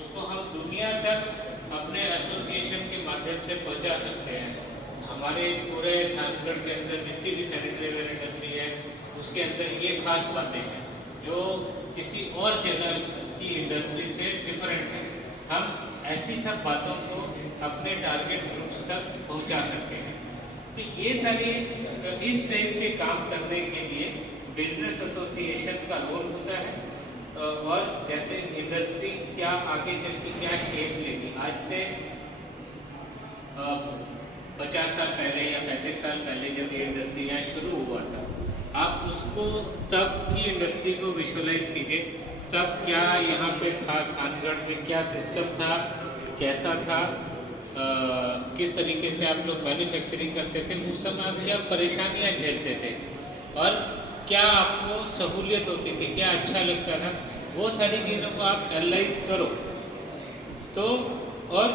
उसको हम दुनिया तक अपने एसोसिएशन के माध्यम से पहुंचा सकते हैं। हमारे पूरे थानगढ़ के अंदर जितनी भी सैनिटरी वेयर इंडस्ट्री है उसके अंदर ये खास बातें हैं जो किसी और जगह की इंडस्ट्री से डिफरेंट है। हम ऐसी सब बातों को अपने टारगेट ग्रुप्स तक पहुंचा सकते हैं। तो ये सारे इस टाइप के काम करने के लिए बिजनेस एसोसिएशन का रोल होता है। और जैसे इंडस्ट्री क्या आगे चल के क्या शेप लेगी, आज से 50 साल पहले या 35 साल पहले जब ये इंडस्ट्री यहाँ शुरू हुआ था, आप उसको तब की इंडस्ट्री को विजुअलाइज कीजिए। तब क्या यहाँ पे था, थानगढ़ में क्या सिस्टम था, कैसा था, किस तरीके से आप लोग मैन्युफैक्चरिंग करते थे, उस समय आप क्या परेशानियाँ झेलते थे और क्या आपको सहूलियत होती थी, क्या अच्छा लगता था, वो सारी चीज़ों को आप एनालाइज करो। तो और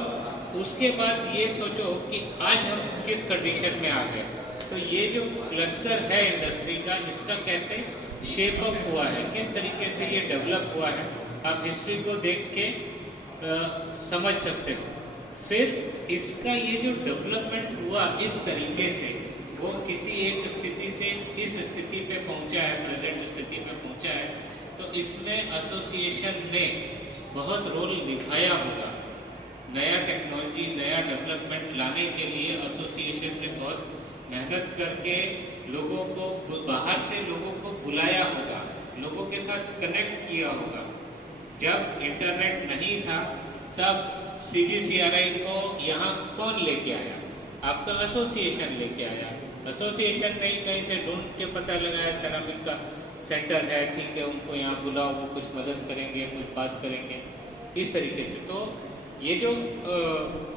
उसके बाद ये सोचो कि आज हम किस कंडीशन में आ गए। तो ये जो क्लस्टर है इंडस्ट्री का, इसका कैसे शेप अप हुआ है, किस तरीके से ये डेवलप हुआ है, आप हिस्ट्री को देख के समझ सकते हो। फिर इसका ये जो डेवलपमेंट हुआ इस तरीके से, वो किसी एक स्थिति से इस स्थिति पे पहुंचा है, प्रेजेंट स्थिति पे पहुंचा है, तो इसमें एसोसिएशन ने बहुत रोल निभाया होगा। नया टेक्नोलॉजी, नया डेवलपमेंट लाने के लिए एसोसिएशन ने बहुत मेहनत करके लोगों को, बाहर से लोगों को बुलाया होगा, लोगों के साथ कनेक्ट किया होगा। जब इंटरनेट नहीं था तब CGCRI को यहाँ कौन लेके आया? आपका एसोसिएशन लेके आया। एसोसिएशन ने कहीं से ढूंढ के पता लगाया सेरामिक का सेंटर है, ठीक है, उनको यहाँ बुलाओ, वो कुछ मदद करेंगे, कुछ बात करेंगे, इस तरीके से। तो ये जो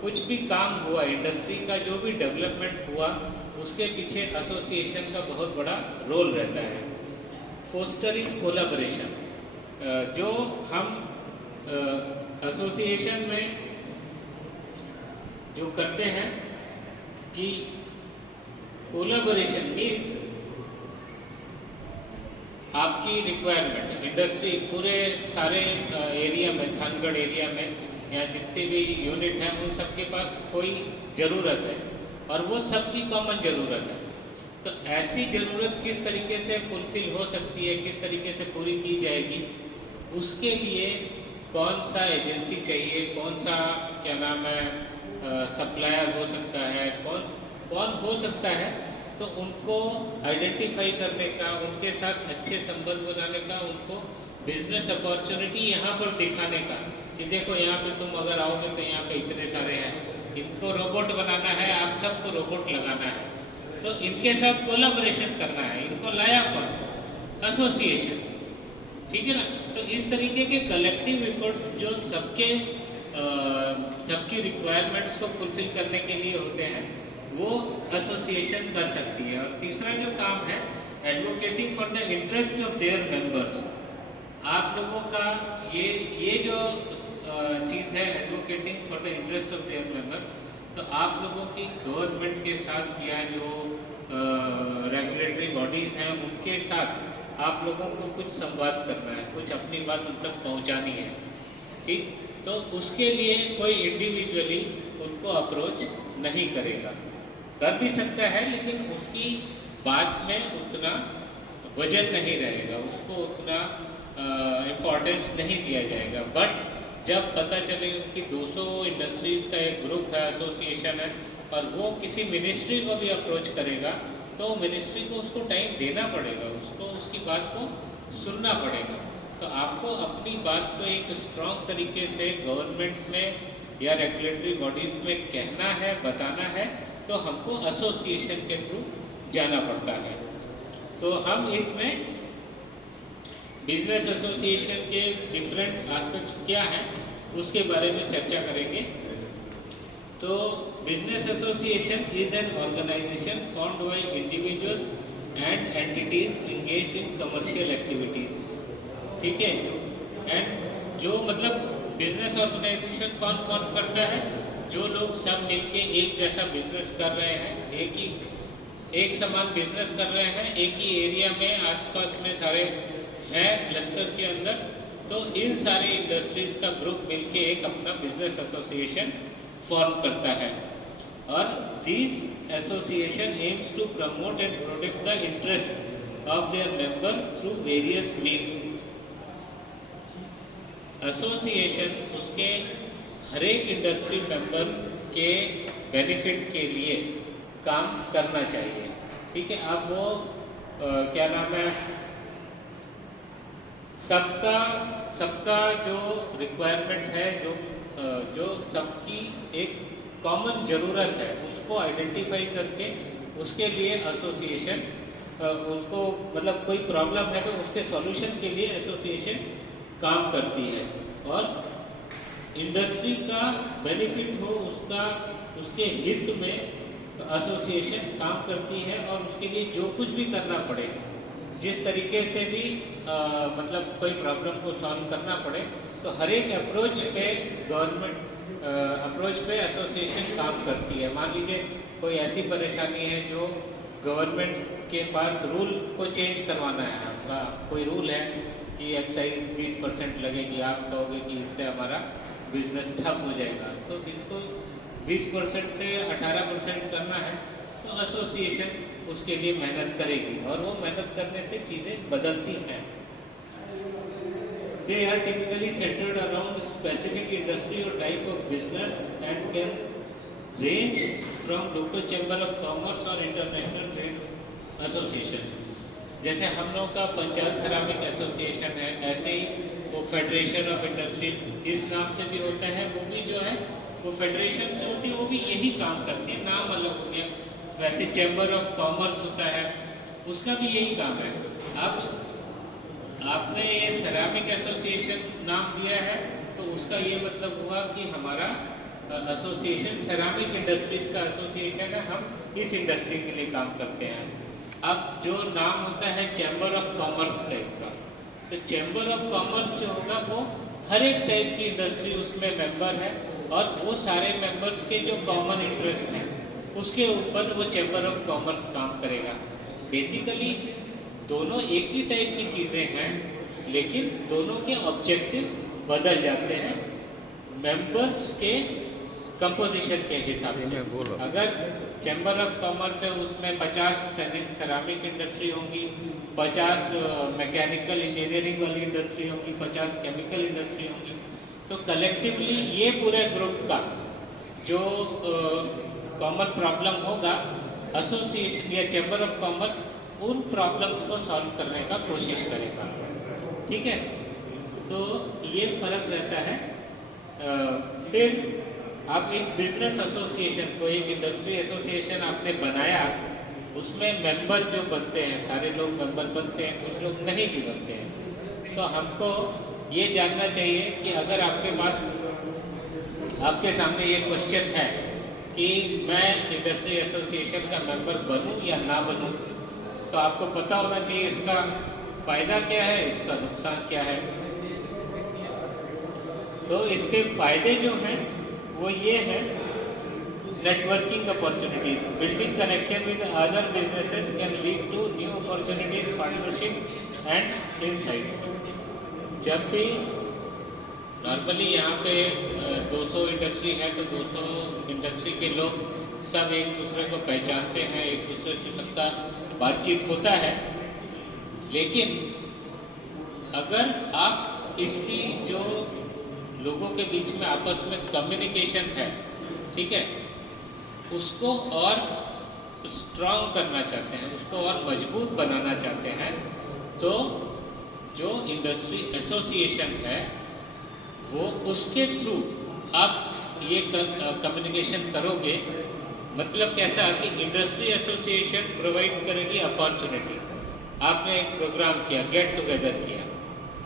कुछ भी काम हुआ, इंडस्ट्री का जो भी डेवलपमेंट हुआ, उसके पीछे एसोसिएशन का बहुत बड़ा रोल रहता है। फोस्टरिंग कोलैबोरेशन, जो हम एसोसिएशन में जो करते हैं कि कोलैबोरेशन मीन्स आपकी रिक्वायरमेंट, इंडस्ट्री पूरे सारे एरिया में, थानगढ़ एरिया में या जितने भी यूनिट हैं उन सबके पास कोई ज़रूरत है और वो सबकी कॉमन ज़रूरत है। तो ऐसी ज़रूरत किस तरीके से फुलफिल हो सकती है, किस तरीके से पूरी की जाएगी, उसके लिए कौन सा एजेंसी चाहिए, कौन सा क्या नाम है सप्लायर हो सकता है, कौन हो सकता है, तो उनको आइडेंटिफाई करने का, उनके साथ अच्छे संबंध बनाने का, उनको बिजनेस अपॉर्चुनिटी यहाँ पर दिखाने का कि देखो यहाँ पे तुम अगर आओगे तो यहाँ पे इतने सारे हैं, इनको रोबोट बनाना है, आप सबको रोबोट लगाना है, तो इनके साथ कोलैबोरेशन करना है। इनको लाया कौन? एसोसिएशन, ठीक है ना। तो इस तरीके के कलेक्टिव एफर्ट्स जो सबकी रिक्वायरमेंट्स को फुलफिल करने के लिए होते हैं, वो एसोसिएशन कर सकती है। और तीसरा जो काम है, advocating for the interest of there members. आप लोगों का ये जो चीज़ है, advocating for the interest of there members, तो आप लोगों की गवर्नमेंट के साथ या जो रेगुलेटरी बॉडीज़ हैं उनके साथ आप लोगों को कुछ संवाद करना है, कुछ अपनी बात उन तक पहुँचानी है, ठीक। तो उसके लिए कोई इंडिविजुअली उनको अप्रोच नहीं करेगा, कर भी सकता है लेकिन उसकी बात में उतना वजन नहीं रहेगा, उसको उतना इम्पोर्टेंस नहीं दिया जाएगा। बट जब पता चलेगा कि 200 इंडस्ट्रीज़ का एक ग्रुप है, एसोसिएशन है, और वो किसी मिनिस्ट्री को भी अप्रोच करेगा, तो मिनिस्ट्री को उसको टाइम देना पड़ेगा, उसको उसकी बात को सुनना पड़ेगा। तो आपको अपनी बात को एक स्ट्रॉन्ग तरीके से गवर्नमेंट में या रेगुलेटरी बॉडीज़ में कहना है, बताना है, तो हमको एसोसिएशन के थ्रू जाना पड़ता है। तो हम इसमें बिजनेस एसोसिएशन के डिफरेंट एस्पेक्ट्स क्या हैं उसके बारे में चर्चा करेंगे। तो business association is an organisation formed by individuals and entities engaged in commercial activities, ठीक है। एंड जो मतलब बिजनेस ऑर्गेनाइजेशन कौन फॉर्म करता है? जो लोग सब मिलके एक जैसा बिजनेस कर रहे हैं, एक समान बिजनेस कर रहे हैं, एक ही एरिया में आसपास में सारे हैं क्लस्टर के अंदर, तो इन सारे इंडस्ट्रीज का ग्रुप मिलके एक अपना बिजनेस एसोसिएशन फॉर्म करता है और this association aims to promote and protect the interest of their member through various means. Association उसके हर एक इंडस्ट्री मेंबर के बेनिफिट के लिए काम करना चाहिए। ठीक है, अब वो क्या नाम है, सबका जो रिक्वायरमेंट है, जो सबकी एक कॉमन ज़रूरत है उसको आइडेंटिफाई करके उसके लिए एसोसिएशन उसको मतलब कोई प्रॉब्लम है तो उसके सॉल्यूशन के लिए एसोसिएशन काम करती है और इंडस्ट्री का बेनिफिट हो उसके हित में एसोसिएशन काम करती है और उसके लिए जो कुछ भी करना पड़े, जिस तरीके से भी मतलब कोई प्रॉब्लम को सॉल्व करना पड़े, तो हर एक अप्रोच पे गवर्नमेंट अप्रोच पे एसोसिएशन काम करती है। मान लीजिए कोई ऐसी परेशानी है जो गवर्नमेंट के पास रूल को चेंज करवाना है, आपका कोई रूल है कि एक्साइज 20% लगेगी, आप कहोगे कि इससे हमारा बिजनेस ठप हो जाएगा, तो इसको 20% से 18% करना है तो एसोसिएशन उसके लिए मेहनत करेगी और वो मेहनत करने से चीज़ें बदलती हैं। They are typically centered around specific industry or type of business and can range from local chamber of commerce or international trade association। जैसे हम लोगों का पंचाल सेरामिक एसोसिएशन है, ऐसे ही वो फेडरेशन ऑफ इंडस्ट्रीज इस नाम से भी होता है, वो भी जो है वो फेडरेशन से होती है, वो भी यही काम करती है, नाम अलग हो गया। वैसे चैम्बर ऑफ कॉमर्स होता है, उसका भी यही काम है। अब आपने ये सेरामिक एसोसिएशन नाम दिया है तो उसका ये मतलब हुआ कि हमारा एसोसिएशन सेरामिक इंडस्ट्रीज का एसोसिएशन है, हम इस इंडस्ट्री के लिए काम करते हैं। अब जो नाम होता है चैम्बर ऑफ कॉमर्स टाइप का, तो चैम्बर ऑफ कॉमर्स जो होगा वो हर एक टाइप की इंडस्ट्री उसमें मेंबर है और वो सारे मेंबर्स के जो कॉमन इंटरेस्ट हैं उसके ऊपर वो चैम्बर ऑफ कॉमर्स काम करेगा। बेसिकली दोनों एक ही टाइप की चीज़ें हैं, लेकिन दोनों के ऑब्जेक्टिव बदल जाते हैं मेंबर्स के कंपोजिशन के हिसाब से। अगर चैम्बर ऑफ कॉमर्स है उसमें 50 सेरामिक इंडस्ट्री होंगी, 50 मैकेनिकल इंजीनियरिंग वाली इंडस्ट्री होंगी, 50 केमिकल इंडस्ट्री होंगी, तो कलेक्टिवली ये पूरे ग्रुप का जो कॉमन प्रॉब्लम होगा एसोसिएशन या चैम्बर ऑफ कॉमर्स उन प्रॉब्लम्स को सॉल्व करने का कोशिश करेगा। ठीक है, तो ये फर्क रहता है। फिर आप एक बिजनेस एसोसिएशन को, एक इंडस्ट्री एसोसिएशन आपने बनाया, उसमें मेंबर जो बनते हैं सारे लोग मेंबर बनते हैं, कुछ लोग नहीं भी बनते हैं। तो हमको ये जानना चाहिए कि अगर आपके पास आपके सामने ये क्वेश्चन है कि मैं इंडस्ट्री एसोसिएशन का मेंबर बनूं या ना बनूं, तो आपको पता होना चाहिए इसका फ़ायदा क्या है, इसका नुकसान क्या है। तो इसके फ़ायदे जो हैं वो ये है, networking opportunities, building connection with other businesses can lead to new opportunities, partnership and insights. जब भी नॉर्मली यहाँ पे 200 इंडस्ट्री है तो 200 इंडस्ट्री के लोग सब एक दूसरे को पहचानते हैं, एक दूसरे से सबका बातचीत होता है। लेकिन अगर आप इसी जो लोगों के बीच में आपस में कम्युनिकेशन है, ठीक है, उसको और स्ट्रॉन्ग करना चाहते हैं, उसको और मजबूत बनाना चाहते हैं, तो जो इंडस्ट्री एसोसिएशन है वो उसके थ्रू आप ये कम्युनिकेशन करोगे। मतलब कैसा कि इंडस्ट्री एसोसिएशन प्रोवाइड करेगी अपॉर्चुनिटी। आपने एक प्रोग्राम किया, गेट टुगेदर किया,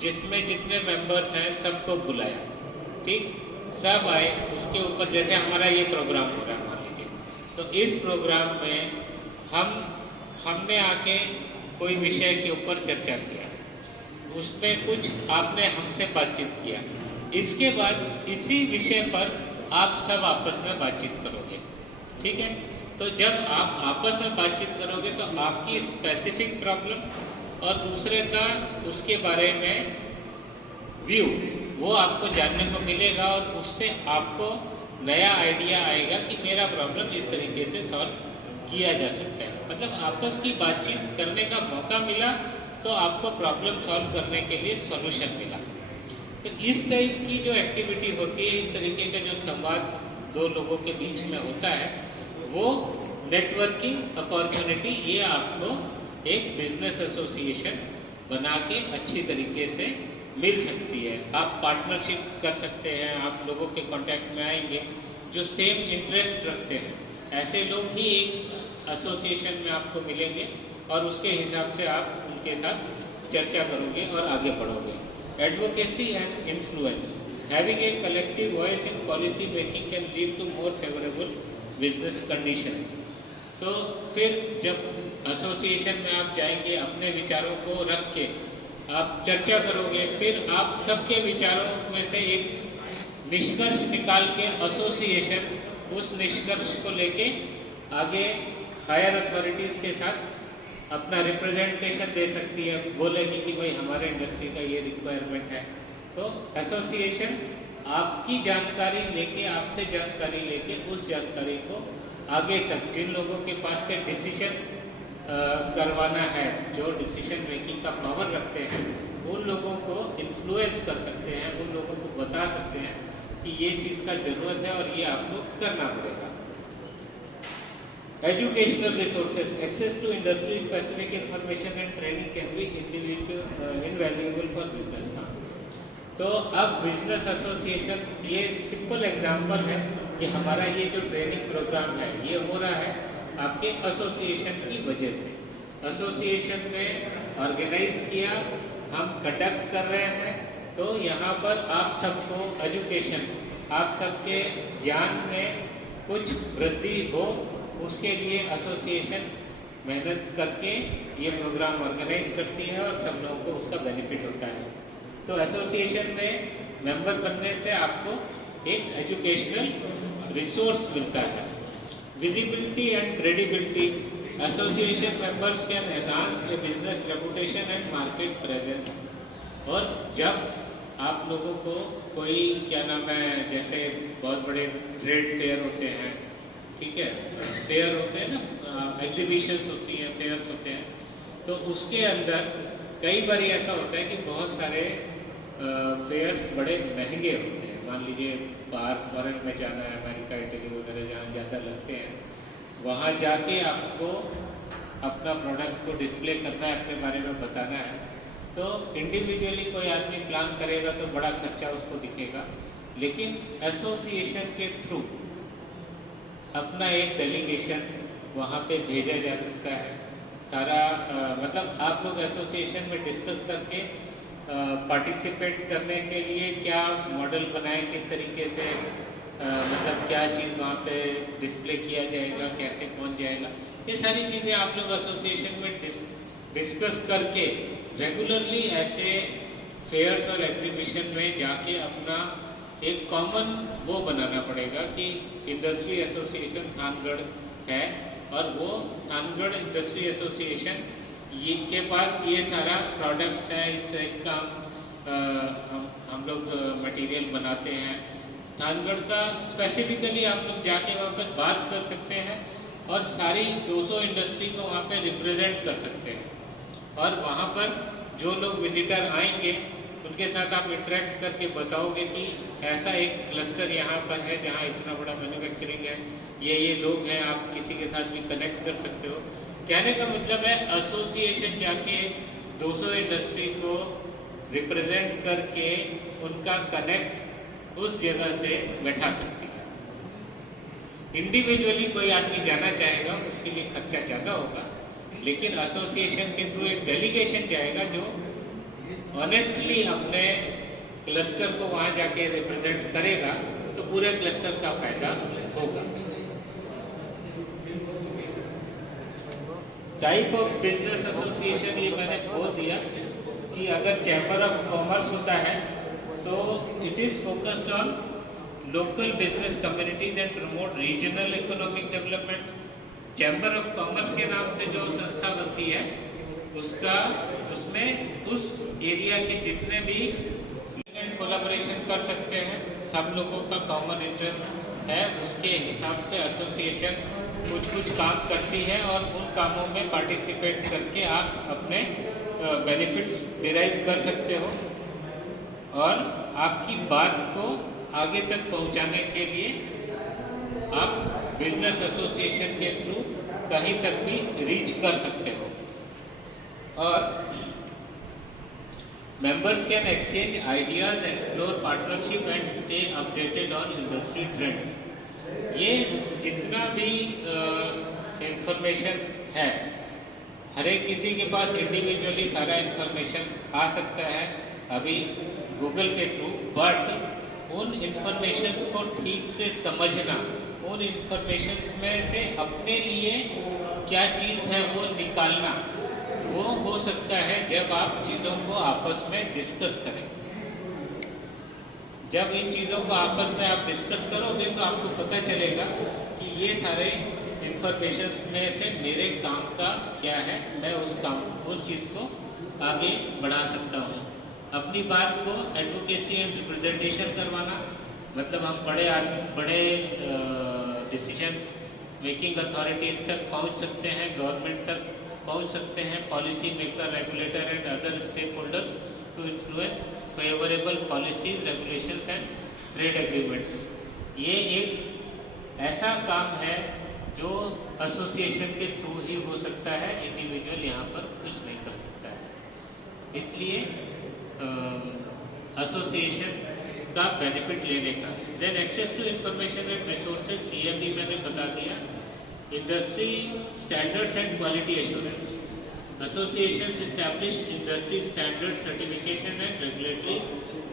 जिसमें जितने मेंबर्स हैं सबको बुलाया, ठीक, सब आए, उसके ऊपर जैसे हमारा ये प्रोग्राम हो रहा है मान लीजिए, तो इस प्रोग्राम में हमने आके कोई विषय के ऊपर चर्चा किया, उसमें कुछ आपने हमसे बातचीत किया, इसके बाद इसी विषय पर आप सब आपस में बातचीत करोगे। ठीक है, तो जब आप आपस में बातचीत करोगे तो आपकी स्पेसिफिक प्रॉब्लम और दूसरे का उसके बारे में व्यू वो आपको जानने को मिलेगा और उससे आपको नया आइडिया आएगा कि मेरा प्रॉब्लम इस तरीके से सॉल्व किया जा सकता है। मतलब आपस की बातचीत करने का मौका मिला तो आपको प्रॉब्लम सॉल्व करने के लिए सॉल्यूशन मिला। तो इस टाइप की जो एक्टिविटी होती है, इस तरीके का जो संवाद दो लोगों के बीच में होता है, वो नेटवर्किंग अपॉर्चुनिटी ये आपको एक बिजनेस एसोसिएशन बना के अच्छी तरीके से मिल सकती है। आप पार्टनरशिप कर सकते हैं, आप लोगों के कांटेक्ट में आएंगे जो सेम इंटरेस्ट रखते हैं, ऐसे लोग ही एक एसोसिएशन में आपको मिलेंगे और उसके हिसाब से आप उनके साथ चर्चा करोगे और आगे बढ़ोगे। Advocacy and influence, having a collective voice in policy making can lead to more favourable business conditions. तो फिर जब एसोसिएशन में आप जाएंगे, अपने विचारों को रख के आप चर्चा करोगे, फिर आप सबके विचारों में से एक निष्कर्ष निकाल के एसोसिएशन उस निष्कर्ष को लेके आगे हायर अथॉरिटीज़ के साथ अपना रिप्रेजेंटेशन दे सकती है, बोलेगी कि भाई हमारे इंडस्ट्री का ये रिक्वायरमेंट है। तो एसोसिएशन आपकी जानकारी लेके, आपसे जानकारी लेके उस जानकारी को आगे तक जिन लोगों के पास से डिसीजन करवाना है, जो डिसीजन मेकिंग का पावर रखते हैं, उन लोगों को इन्फ्लुएंस कर सकते हैं, उन लोगों को बता सकते हैं कि ये चीज़ का ज़रूरत है और ये आपको करना पड़ेगा। Educational resources, access to industry specific information and training can be invaluable for business. तो अब बिजनेस एसोसिएशन, ये सिंपल एग्जांपल है कि हमारा ये जो ट्रेनिंग प्रोग्राम है ये हो रहा है आपके एसोसिएशन की वजह से। एसोसिएशन ने ऑर्गेनाइज किया, हम कंडक्ट कर रहे हैं, तो यहाँ पर आप सबको एजुकेशन, आप सबके ज्ञान में कुछ वृद्धि हो, उसके लिए एसोसिएशन मेहनत करके ये प्रोग्राम ऑर्गेनाइज करती है और सब लोगों को उसका बेनिफिट होता है। तो एसोसिएशन में मेंबर बनने से आपको एक एजुकेशनल रिसोर्स मिलता है। Visibility and credibility, association members can enhance A business reputation and market presence. और जब आप लोगों को कोई क्या नाम है, जैसे बहुत बड़े ट्रेड फेयर होते हैं, ठीक है, फेयर होते हैं ना, एग्जीबिशंस होती हैं, फेयर्स होते हैं, तो उसके अंदर कई बार ऐसा होता है कि बहुत सारे फेयर्स बड़े महंगे होते हैं। मान लीजिए बाहर फॉरेन में जाना है, अमेरिका, इटली वगैरह जहाँ ज़्यादा लगते हैं, वहाँ जाके आपको अपना प्रोडक्ट को डिस्प्ले करना है, अपने बारे में बताना है। तो इंडिविजुअली कोई आदमी प्लान करेगा तो बड़ा खर्चा उसको दिखेगा, लेकिन एसोसिएशन के थ्रू अपना एक डेलीगेशन वहाँ पे भेजा जा सकता है। सारा मतलब आप लोग एसोसिएशन में डिस्कस करके पार्टिसिपेट करने के लिए क्या मॉडल बनाए, किस तरीके से मतलब क्या चीज़ वहाँ पे डिस्प्ले किया जाएगा, कैसे पहुँच जाएगा, ये सारी चीज़ें आप लोग एसोसिएशन में डिस्कस करके रेगुलरली ऐसे फेयर्स और एग्जीबिशन में जाके अपना एक कॉमन वो बनाना पड़ेगा कि इंडस्ट्री एसोसिएशन थानगढ़ है और वो थानगढ़ इंडस्ट्री एसोसिएशन ये के पास ये सारा प्रोडक्ट्स है, इस तरह का हम लोग मटेरियल बनाते हैं। थानगढ़ का स्पेसिफिकली आप लोग जाके वहाँ पर बात कर सकते हैं और सारी 200 इंडस्ट्री को वहाँ पे रिप्रेजेंट कर सकते हैं। और वहाँ पर जो लोग विजिटर आएंगे उनके साथ आप इंटरेक्ट करके बताओगे कि ऐसा एक क्लस्टर यहाँ पर है जहाँ इतना बड़ा मैन्युफैक्चरिंग है, ये लोग हैं, आप किसी के साथ भी कनेक्ट कर सकते हो। कहने का मतलब है एसोसिएशन जाके 200 इंडस्ट्री को रिप्रेजेंट करके उनका कनेक्ट उस जगह से बैठा सकती है। इंडिविजुअली कोई आदमी जाना चाहेगा, उसके लिए खर्चा ज़्यादा होगा, लेकिन एसोसिएशन के थ्रू एक डेलीगेशन जाएगा जो ऑनेस्टली अपने क्लस्टर को वहाँ जाके रिप्रेजेंट करेगा, तो पूरे क्लस्टर का फायदा होगा। टाइप ऑफ बिजनेस एसोसिएशन, ये मैंने बोल दिया कि अगर चैम्बर ऑफ कॉमर्स होता है तो it is focused on local business communities and promote regional economic development. Chamber of commerce के नाम से जो संस्था बनती है उसमें उस एरिया के जितने भी कोलैबोरेशन कर सकते हैं, सब लोगों का कॉमन इंटरेस्ट है, उसके हिसाब से एसोसिएशन कुछ काम करती है और उन कामों में पार्टिसिपेट करके आप अपने बेनिफिट्स डिराइव कर सकते हो और आपकी बात को आगे तक पहुंचाने के लिए आप बिजनेस एसोसिएशन के थ्रू कहीं तक भी रीच कर सकते हो। और members can exchange ideas, explore partnership and stay updated on industry trends। ये जितना भी इंफॉर्मेशन है, हर एक किसी के पास इंडिविजुअली सारा इंफॉर्मेशन आ सकता है अभी गूगल के थ्रू, बट उन इंफॉर्मेशंस को ठीक से समझना, उन इंफॉर्मेशंस में से अपने लिए क्या चीज़ है वो निकालना, वो हो सकता है जब आप चीज़ों को आपस में डिस्कस करें। जब इन चीज़ों को आपस में आप डिस्कस करोगे तो आपको पता चलेगा कि ये सारे इंफॉर्मेशन में से मेरे काम का क्या है, मैं उस चीज़ को आगे बढ़ा सकता हूँ। अपनी बात को एडवोकेसी एंड रिप्रेजेंटेशन करवाना, मतलब हम बड़े डिसीजन मेकिंग अथॉरिटीज़ तक पहुँच सकते हैं, गवर्नमेंट तक पहुँच सकते हैं, policy maker, regulator and other stakeholders to influence favourable policies, regulations and trade agreements. ये एक ऐसा काम है जो एसोसिएशन के थ्रू ही हो सकता है, इंडिविजुअल यहाँ पर कुछ नहीं कर सकता है। इसलिए एसोसिएशन का बेनिफिट लेने का। Then access to information and resources, ये भी मैंने बता दिया। Industry standards and quality assurance, associations established industry standard certification and regulatory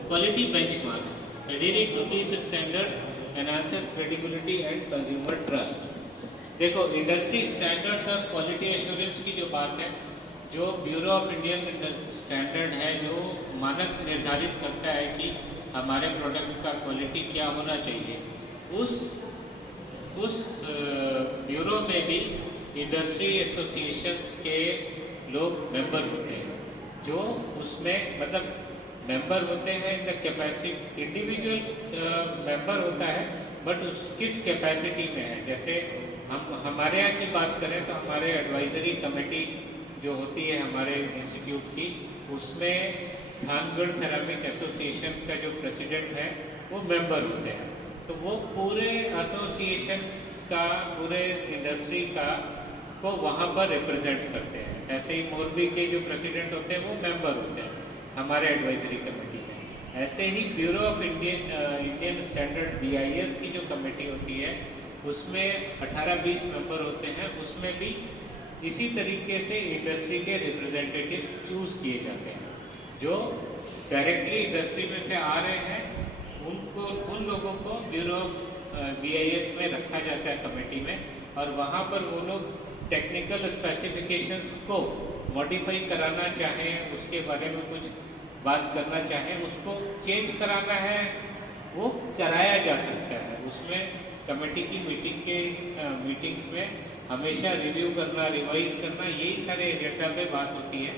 quality benchmarks. Adhering to these standards enhances credibility and consumer trust। देखो, industry standards और quality assurance की जो बात है, जो ब्यूरो ऑफ इंडियन स्टैंडर्ड है, जो मानक निर्धारित करता है कि हमारे प्रोडक्ट का क्वालिटी क्या होना चाहिए, उस ब्यूरो में भी इंडस्ट्री एसोसिएशंस के लोग मेंबर होते हैं, जो उसमें मतलब मेंबर होते हैं in the capacity, individual member होता है बट उस किस कैपेसिटी में है। जैसे हम हमारे यहाँ की बात करें तो हमारे एडवाइजरी कमेटी जो होती है हमारे इंस्टीट्यूट की, उसमें थानगढ़ सेरामिक एसोसिएशन का जो प्रेसिडेंट है वो मेंबर होते हैं, तो वो पूरे एसोसिएशन का, पूरे इंडस्ट्री का को वहाँ पर रिप्रेजेंट करते हैं। ऐसे ही मोरबी के जो प्रेसिडेंट होते हैं वो मेंबर होते हैं हमारे एडवाइजरी कमेटी में। ऐसे ही bureau of Indian standard BIS की जो कमेटी होती है उसमें 18-20 मेंबर होते हैं, उसमें भी इसी तरीके से इंडस्ट्री के रिप्रेजेंटेटिव्स चूज किए जाते हैं, जो डायरेक्टली इंडस्ट्री में से आ रहे हैं, उन लोगों को ब्यूरो ऑफ BIS में रखा जाता है कमेटी में, और वहाँ पर वो लोग टेक्निकल स्पेसिफिकेशंस को मॉडिफाई कराना चाहें, उसके बारे में कुछ बात करना चाहें, उसको चेंज कराना है, वो कराया जा सकता है। उसमें कमेटी की मीटिंग्स में हमेशा रिव्यू करना, रिवाइज करना, यही सारे एजेंडा पे बात होती है,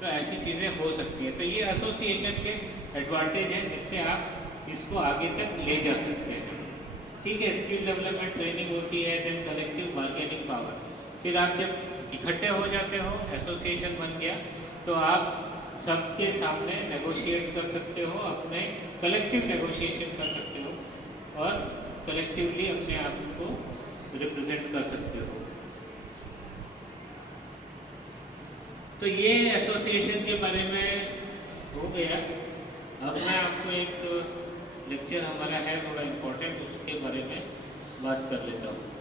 तो ऐसी चीज़ें हो सकती हैं। तो ये एसोसिएशन के एडवांटेज हैं जिससे आप इसको आगे तक ले जा सकते हैं। ठीक है, स्किल डेवलपमेंट ट्रेनिंग होती है, देन कलेक्टिव बार्गेनिंग पावर। फिर आप जब इकट्ठे हो जाते हो, एसोसिएशन बन गया, तो आप सबके सामने नेगोशिएट कर सकते हो, अपने कलेक्टिव नेगोशिएशन कर सकते हो और कलेक्टिवली अपने आप को रिप्रेजेंट कर सकते हो। तो ये एसोसिएशन के बारे में हो गया। अब मैं आपको एक लेक्चर हमारा है थोड़ा इम्पोर्टेंट, उसके बारे में बात कर लेता हूँ।